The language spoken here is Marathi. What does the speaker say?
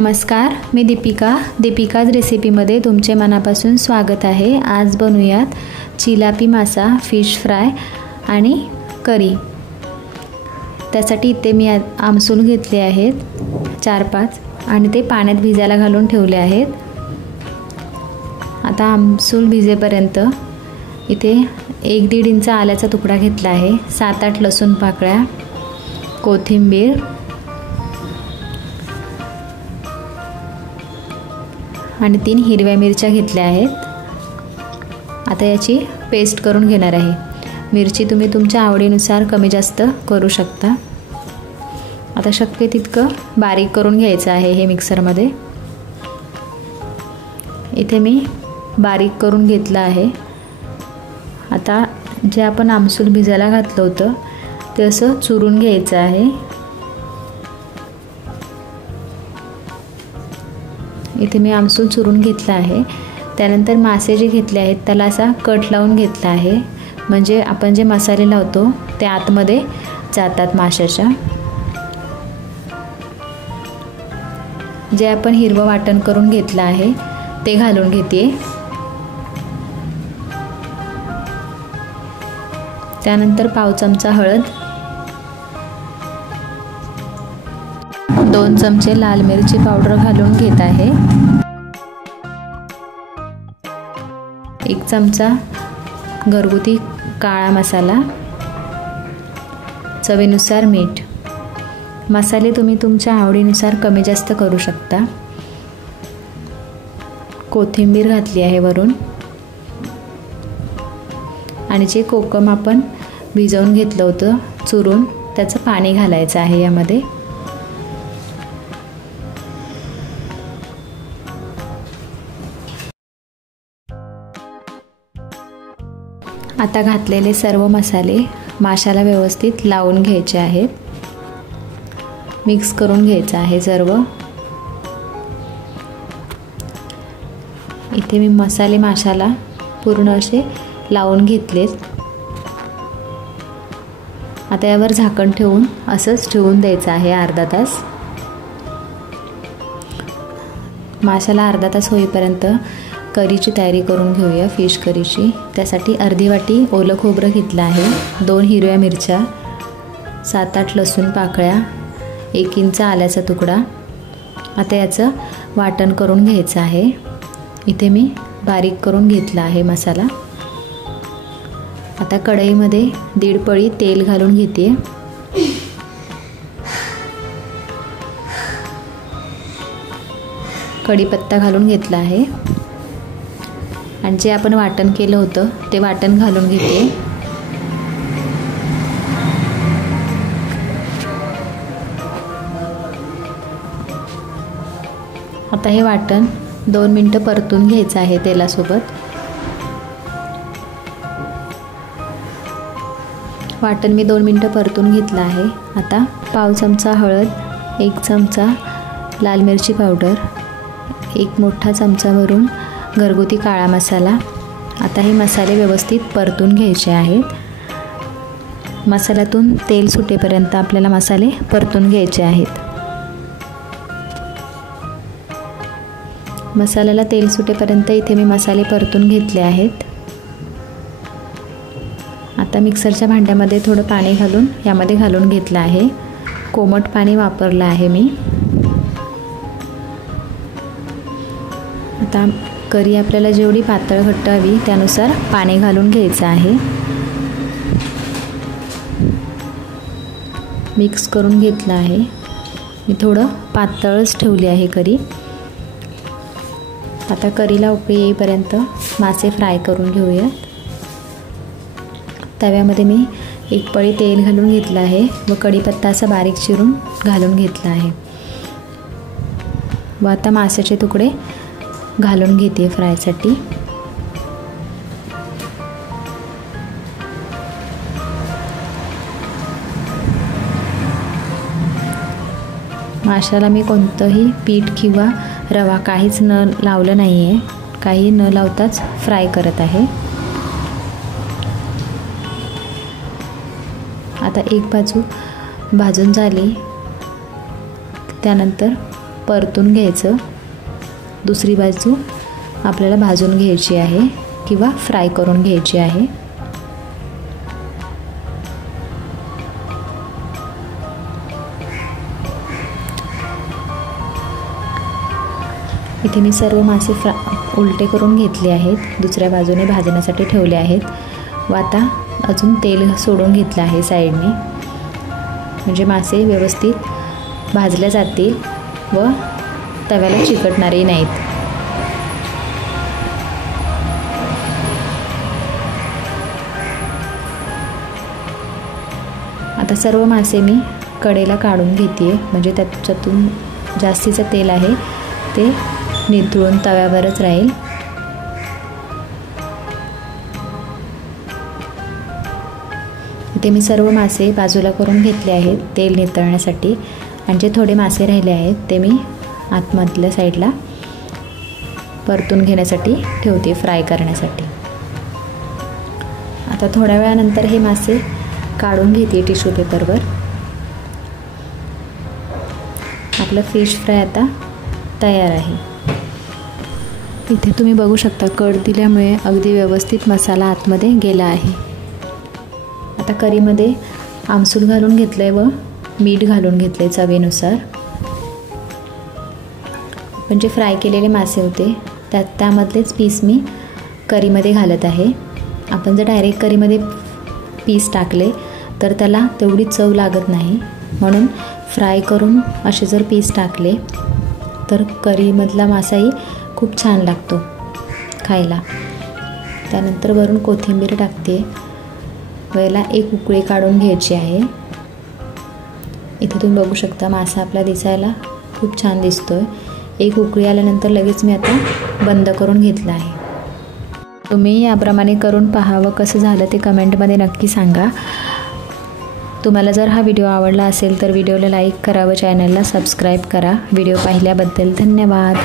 नमस्कार, मी दीपिकाज रेसिपीमध्ये तुमचे मनापासून स्वागत आहे। आज बनवूयात चिलापी मासा, फिश फ्राय आणि करी। त्यासाठी इथे मी आमसूल घेतले आहेत 4-5 आणि ते पाण्यात भिजायला घालून ठेवले आहेत। आता आमसूल भिजेपर्यंत इथे 1-1.5 इंच आल्याचा तुकडा घेतला आहे, 7-8 लसूण पाकळ्या, कोथिंबीर आणि 3 हिरव्या मिरच्या घेतल्या आहेत। आता याची पेस्ट करून घेणार आहे। मिरची तुम्ही तुमच्या आवडीनुसार कमी जास्त करू शकता। आता शक्य तितकं बारीक करून घ्यायचं आहे हे मिक्सरमध्ये। इथे मी बारीक करून घेतलं आहे। आता जे आपण आमसूल भिजायला घातलं होतं ते असं चुरून घ्यायचं आहे। इथे मी आमसूल चुरून घेतला आहे। त्यानंतर मासे जे घेतले आहेत त्याला असा कट लावून घेतला आहे, म्हणजे आपण जे मसाले लावतो ते आतमध्ये जातात माशाच्या। जे आपण हिरवं वाटण करून घेतलं आहे ते घालून घेते। त्यानंतर पाव चमचा हळद, 2 चमचे लाल मिरची पावडर घालून घेत आहे। 1 चमचा घरगुती काळा मसाला, चवीनुसार मीठ। मसाले तुम्ही तुमच्या आवडीनुसार कमी जास्त करू शकता। कोथिंबीर घातली आहे वरून आणि जे कोकम आपण भिजवून घेतलं होतं चुरून त्याचं पाणी घालायचं आहे यामध्ये। आता घातलेले सर्व मसाले माशाला व्यवस्थित लावून घ्यायचे आहेत, मिक्स करून घ्यायचं आहे सर्व। इथे मी मसाले माशाला पूर्ण असे लावून घेतलेत। आता यावर झाकण ठेवून असंच ठेवून द्यायचं आहे अर्धा तास। माशाला अर्धा तास होईपर्यंत करीची तयारी करून घेऊया, फिश करीची। त्यासाठी अर्धी वाटी ओलं खोबरं घेतलं आहे, 2 हिरव्या मिरच्या, 7-8 लसूण पाकळ्या, 1 इंच आल्याचा तुकडा। आता याचं वाटण करून घ्यायचं आहे। इथे मी बारीक करून घेतला आहे मसाला। आता कढईमध्ये 1.5 पळी तेल घालून घेते। कढीपत्ता घालून घेतला आहे आणि जे आपण वाटण केलं होतं ते वाटण घालून घेते। आता हे वाटण 2 मिनिटं परतून घ्यायचं आहे तेलासोबत। वाटण मी 2 मिनिटं परतून घेतलं आहे। आता पाव चमचा हळद, 1 चमचा लाल मिरची पावडर, 1 मोठा चमचा भरून घरगुती काळा मसाला। आता हे मसाले व्यवस्थित परतून घ्यायचे आहेत। मसाल्यातून तेल सुटेपर्यंत आपल्याला मसाले परतून घ्यायचे आहेत। मसाल्याला तेल सुटेपर्यंत इथे मी मसाले परतून घेतले आहेत। आता मिक्सरच्या भांड्यामध्ये थोडं पाणी घालून यामध्ये घालून घेतलं आहे। कोमट पाणी वापरलं आहे मी। आता करी आपल्याला जेवढी पातळ घट्ट हवी त्यानुसार पाणी घालून घ्यायचं आहे। मिक्स करून घेतलं आहे। मी थोडं पातळच ठेवली आहे करी। आता करीला उकळी येईपर्यंत मासे फ्राय करून घेऊयात। तव्यामध्ये मी 1 पळी तेल घालून घेतलं आहे व कढीपत्ता असा बारीक चिरून घालून घेतला आहे व आता माशाचे तुकडे घालून घेते फ्रायसाठी। माशाला मी कोणतंही पीठ किंवा रवा काहीच न लावलं नाही आहे, काही न लावताच फ्राय करत आहे। आता एक बाजू भाजून झाली त्यानंतर परतून घ्यायचं. दुसरी बाजू आपल्याला भाजून घ्यायची आहे किंवा फ्राय करून घ्यायची आहे. इथे मी सर्व मासे उलटे करून घेतले आहेत. दुसऱ्या बाजूने भाजण्यासाठी ठेवले आहेत व आता अजून तेल सोडून घेतलं आहे साईडने, म्हणजे मासे व्यवस्थित भाजले जातील व तव्याला चिकटणारही नाहीत. आता सर्व मासे मी कढईला काढून घेते, म्हणजे त्याच्यातून जास्तीचं तेल आहे ते निथळून तव्यावरच राहील. इथे मी सर्व मासे बाजूला करून घेतले आहेत तेल निथळण्यासाठी, आणि जे थोडे मासे राहिले आहेत ते मी आतमधल्या साईडला परतून घेण्यासाठी ठेवते, फ्राय करण्यासाठी. आता थोड्या वेळानंतर हे मासे काढून घेते टिश्यू पेपरवर. आपलं फिश फ्राय आता तयार आहे. इथे तुम्ही बघू शकता कढ दिल्यामुळे अगदी व्यवस्थित मसाला आतमध्ये गेला आहे. आता कढईमध्ये आमसूल घालून घेतलं आहे व मीठ घालून घेतलं आहे चवीनुसार. पण जे फ्राय केलेले मासे होते त्यामधलेच पीस मी कढईमध्ये घालत आहे. आपण जर डायरेक्ट कढईमध्ये पीस टाकले तर त्याला तेवढी चव लागत नाही, म्हणून फ्राय करून असे जर पीस टाकले तर कढईमधला मासाही खूप छान लागतो खायला. त्यानंतर वरून कोथिंबीर टाकते व याला एक उकळी काढून घ्यायची आहे. इथे तुम्ही बघू शकता मासा आपला दिसायला खूप छान दिसतोय. एक उकळी आल्यानंतर लगेच मी आता बंद करून घेतला आहे. तुम्ही याप्रमाणे करून पहा व कसं झालं ते कमेंटमध्ये नक्की सांगा. तुम्हाला जर हा व्हिडिओ आवडला असेल तर व्हिडिओला लाईक करा व चॅनलला सबस्क्राईब करा. व्हिडिओ पाहिल्याबद्दल धन्यवाद.